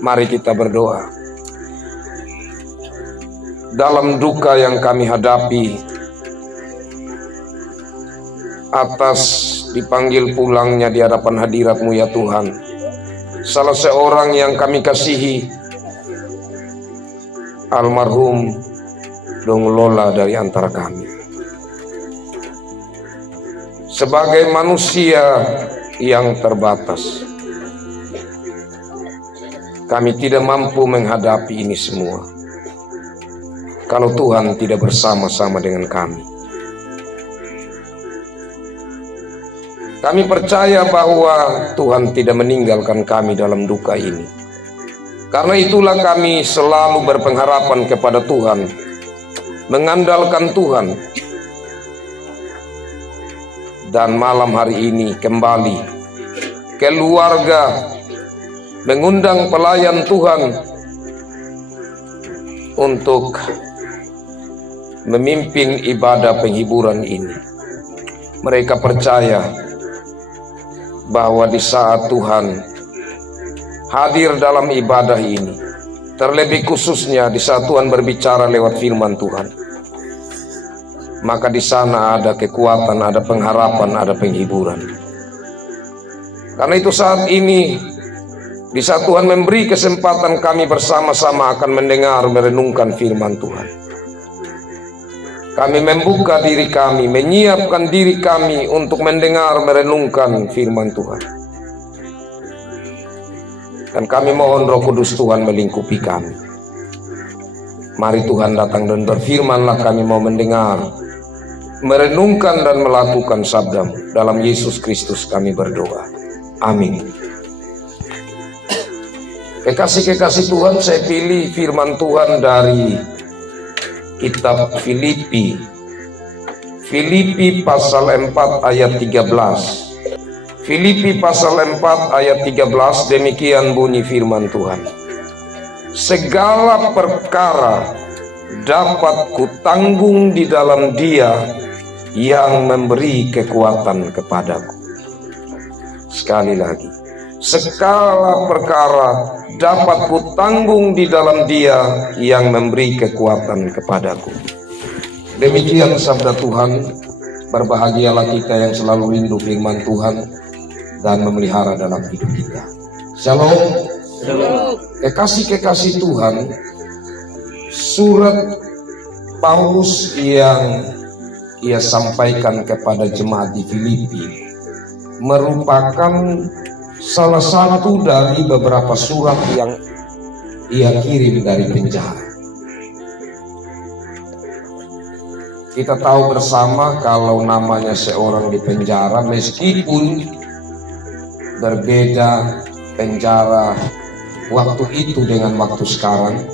Mari kita berdoa. Dalam duka yang kami hadapi atas dipanggil pulangnya di hadapan hadirat-Mu ya Tuhan, salah seorang yang kami kasihi, almarhum Dong Lola dari antara kami. Sebagai manusia yang terbatas, kami tidak mampu menghadapi ini semua kalau Tuhan tidak bersama-sama dengan kami. Kami percaya bahwa Tuhan tidak meninggalkan kami dalam duka ini. Karena itulah kami selalu berpengharapan kepada Tuhan, mengandalkan Tuhan. Dan malam hari ini kembali keluarga mengundang pelayan Tuhan untuk memimpin ibadah penghiburan ini. Mereka percaya bahwa di saat Tuhan hadir dalam ibadah ini, terlebih khususnya di saat Tuhan berbicara lewat firman Tuhan, maka di sana ada kekuatan, ada pengharapan, ada penghiburan. Karena itu saat ini, di saat Tuhan memberi kesempatan kami bersama-sama akan mendengar, merenungkan firman Tuhan, kami membuka diri kami, menyiapkan diri kami untuk mendengar, merenungkan firman Tuhan. Dan kami mohon Roh Kudus Tuhan melingkupi kami. Mari Tuhan datang dan berfirmanlah, kami mau mendengar, merenungkan dan melakukan sabda-Mu. Dalam Yesus Kristus kami berdoa. Amin. Kekasih-kekasih Tuhan, saya pilih firman Tuhan dari kitab Filipi. Filipi pasal 4 ayat 13. Filipi pasal 4 ayat 13, demikian bunyi firman Tuhan. Segala perkara dapat kutanggung di dalam Dia yang memberi kekuatan kepadaku. Sekali lagi, segala perkara dapat kutanggung di dalam Dia yang memberi kekuatan kepadaku. Demikian sabda Tuhan. Berbahagialah kita yang selalu rindu firman Tuhan dan memelihara dalam hidup kita. Shalom. Shalom. Kekasih-kekasih Tuhan, surat Paulus yang ia sampaikan kepada jemaat di Filipi merupakan salah satu dari beberapa surat yang ia kirim dari penjara. Kita tahu bersama kalau namanya seorang di penjara, meskipun berbeda penjara waktu itu dengan waktu sekarang,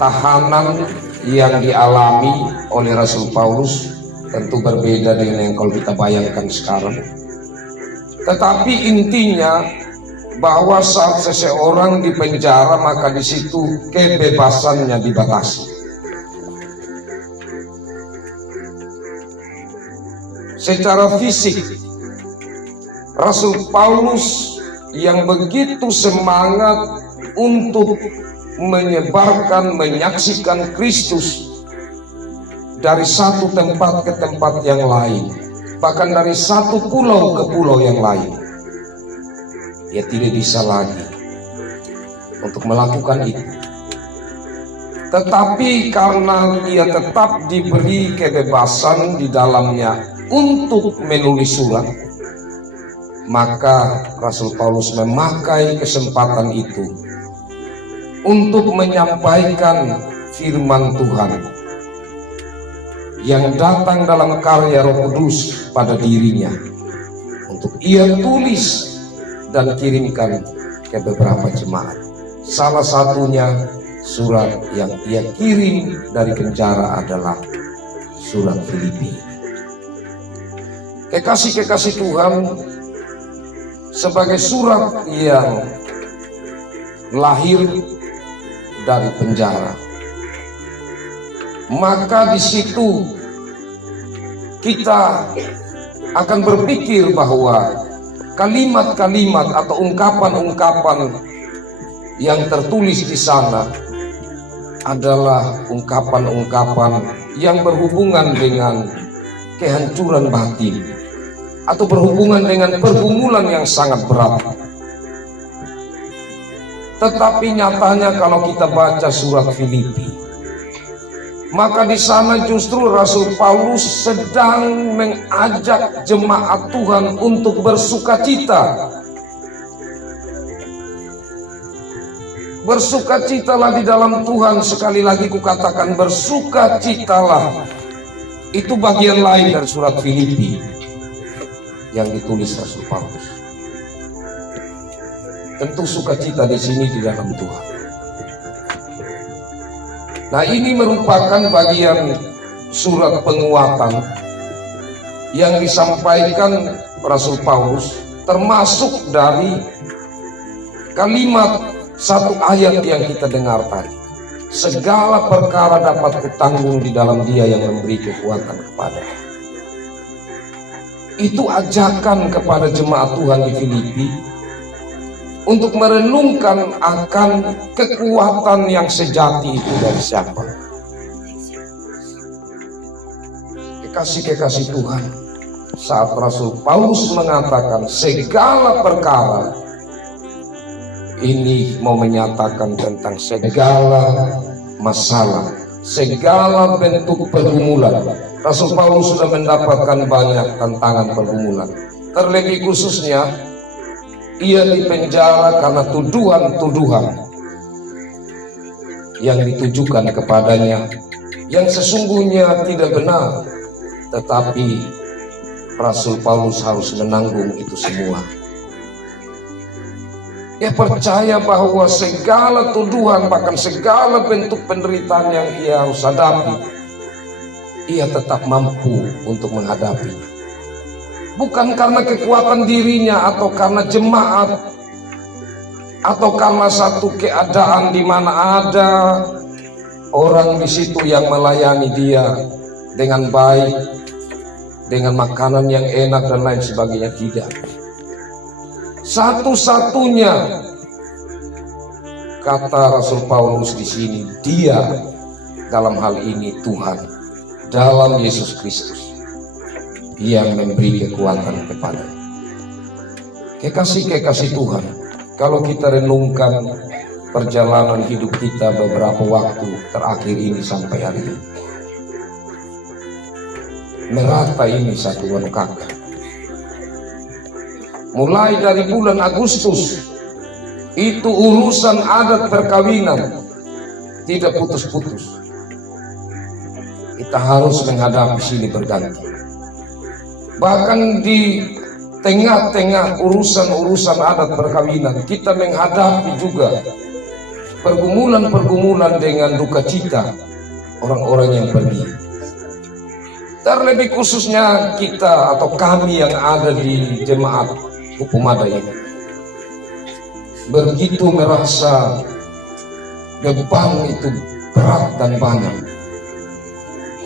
tahanan yang dialami oleh Rasul Paulus tentu berbeda dengan yang kalau kita bayangkan sekarang. Tetapi intinya bahwa saat seseorang di penjara, maka di situ kebebasannya dibatasi. Secara fisik, Rasul Paulus yang begitu semangat untuk menyebarkan, menyaksikan Kristus dari satu tempat ke tempat yang lain, bahkan dari satu pulau ke pulau yang lain, ia tidak bisa lagi untuk melakukan itu. Tetapi karena ia tetap diberi kebebasan di dalamnya untuk menulis surat, maka Rasul Paulus memakai kesempatan itu untuk menyampaikan firman Tuhan yang datang dalam karya Roh Kudus pada dirinya, untuk ia tulis dan kirimkan ke beberapa jemaat. Salah satunya surat yang ia kirim dari penjara adalah surat Filipi. Kekasih-kekasih Tuhan, sebagai surat yang lahir dari penjara, maka di situ kita akan berpikir bahwa kalimat-kalimat atau ungkapan-ungkapan yang tertulis di sana adalah ungkapan-ungkapan yang berhubungan dengan kehancuran batin atau berhubungan dengan pergumulan yang sangat berat. Tetapi nyatanya kalau kita baca surat Filipi, maka di sana justru Rasul Paulus sedang mengajak jemaat Tuhan untuk bersukacita. Bersukacitalah di dalam Tuhan. Sekali lagi kukatakan, bersukacitalah. Itu bagian lain dari surat Filipi yang ditulis Rasul Paulus. Tentu sukacita di sini di dalam Tuhan. Nah, ini merupakan bagian surat penguatan yang disampaikan Rasul Paulus, termasuk dari kalimat satu ayat yang kita dengar tadi. Segala perkara dapat kutanggung di dalam Dia yang memberi kekuatan kepada. Itu ajakan kepada jemaat Tuhan di Filipi untuk merenungkan akan kekuatan yang sejati itu dari siapa. Kekasih-kekasih Tuhan, saat Rasul Paulus mengatakan segala perkara, ini mau menyatakan tentang segala masalah, segala bentuk pergumulan. Rasul Paulus sudah mendapatkan banyak tantangan pergumulan. Terlebih khususnya, ia dipenjara karena tuduhan-tuduhan yang ditujukan kepadanya, yang sesungguhnya tidak benar. Tetapi Rasul Paulus harus menanggung itu semua. Dia percaya bahwa segala tuduhan, bahkan segala bentuk penderitaan yang ia harus hadapi, ia tetap mampu untuk menghadapinya. Bukan karena kekuatan dirinya atau karena jemaat atau karena satu keadaan di mana ada orang di situ yang melayani dia dengan baik, dengan makanan yang enak dan lain sebagainya. Tidak. Satu-satunya kata Rasul Paulus di sini, Dia dalam hal ini Tuhan, dalam Yesus Kristus yang memberi kekuatan kepada. Kekasih-kekasih Tuhan, kalau kita renungkan perjalanan hidup kita beberapa waktu terakhir ini sampai hari ini, merata ini satu kakak. Mulai dari bulan Agustus, itu urusan adat perkawinan tidak putus-putus. Kita harus menghadapi silih berganti. Bahkan di tengah-tengah urusan-urusan adat perkawinan, kita menghadapi juga pergumulan-pergumulan dengan duka cita orang-orang yang pergi. Terlebih khususnya kita atau kami yang ada di jemaat Hukumada ini, begitu merasa beban itu berat dan banyak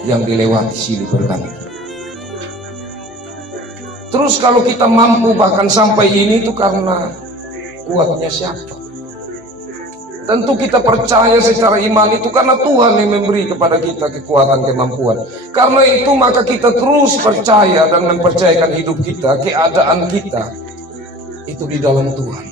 yang dilewati silih berganti. Terus kalau kita mampu bahkan sampai ini itu karena kuatnya siapa? Tentu kita percaya secara iman itu karena Tuhan yang memberi kepada kita kekuatan, kemampuan. Karena itu maka kita terus percaya dan mempercayakan hidup kita, keadaan kita itu di dalam Tuhan.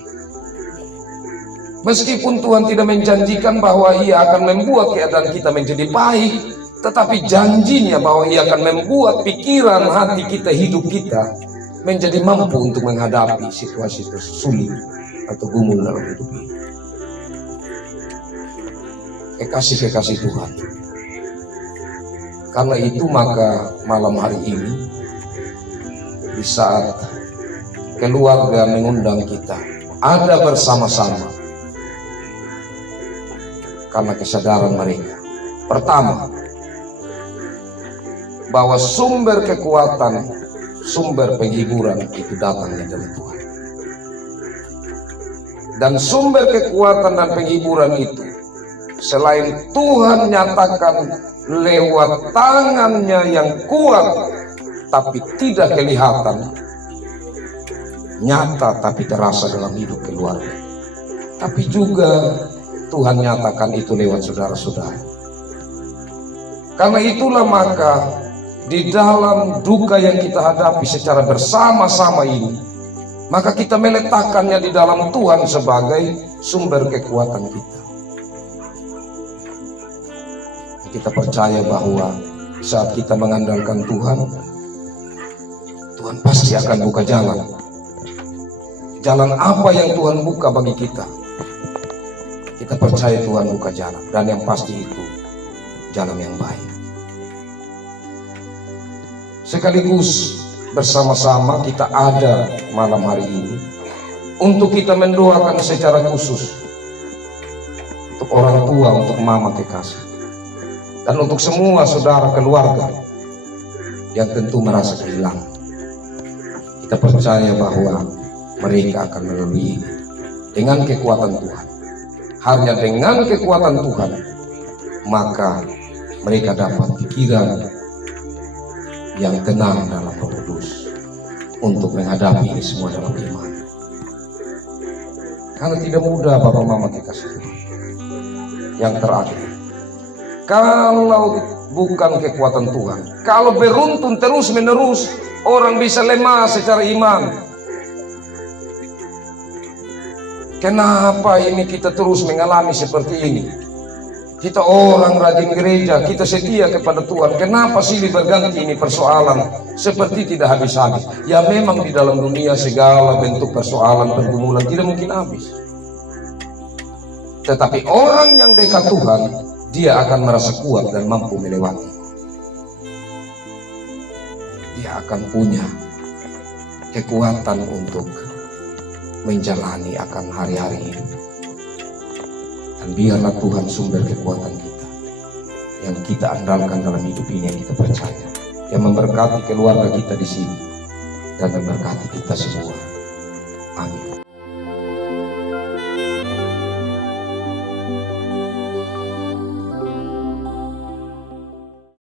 Meskipun Tuhan tidak menjanjikan bahwa Ia akan membuat keadaan kita menjadi baik, tetapi janjinya bahwa Ia akan membuat pikiran, hati kita, hidup kita menjadi mampu untuk menghadapi situasi sulit atau gumul dalam hidup ini. Kekasih-kekasih Tuhan, karena itu maka malam hari ini, di saat keluarga mengundang kita ada bersama-sama, karena kesadaran mereka, pertama, bahwa sumber kekuatan, sumber penghiburan itu datangnya dari Tuhan. Dan sumber kekuatan dan penghiburan itu, selain Tuhan nyatakan lewat tangannya yang kuat tapi tidak kelihatan, nyata tapi terasa dalam hidup keluarga, tapi juga Tuhan nyatakan itu lewat saudara-saudara. Karena itulah maka di dalam duka yang kita hadapi secara bersama-sama ini, maka kita meletakkannya di dalam Tuhan sebagai sumber kekuatan kita. Kita percaya bahwa saat kita mengandalkan Tuhan, Tuhan pasti akan buka jalan. Jalan apa yang Tuhan buka bagi kita? Kita percaya Tuhan buka jalan, dan yang pasti itu jalan yang baik. Sekaligus bersama-sama kita ada malam hari ini untuk kita mendoakan secara khusus untuk orang tua, untuk mama kekasih, dan untuk semua saudara keluarga yang tentu merasa kehilangan. Kita percaya bahwa mereka akan melalui ini dengan kekuatan Tuhan. Hanya dengan kekuatan Tuhan maka mereka dapat pikiran yang tenang dalam Roh Kudus untuk menghadapi ini semua dalam iman. Karena tidak mudah Bapak Mama kekasih Tuhan. Yang terakhir, kalau bukan kekuatan Tuhan, kalau beruntun terus menerus, orang bisa lemah secara iman. Kenapa ini kita terus mengalami seperti ini? Kita orang rajin gereja, kita setia kepada Tuhan. Kenapa silih berganti ini persoalan seperti tidak habis-habis? Ya memang di dalam dunia segala bentuk persoalan, pergumulan tidak mungkin habis. Tetapi orang yang dekat Tuhan, dia akan merasa kuat dan mampu melewati. Dia akan punya kekuatan untuk menjalani akan hari-hari ini. Dan biarlah Tuhan sumber kekuatan kita, yang kita andalkan dalam hidup ini, yang kita percaya, yang memberkati keluarga kita di sini dan memberkati kita semua. Amin.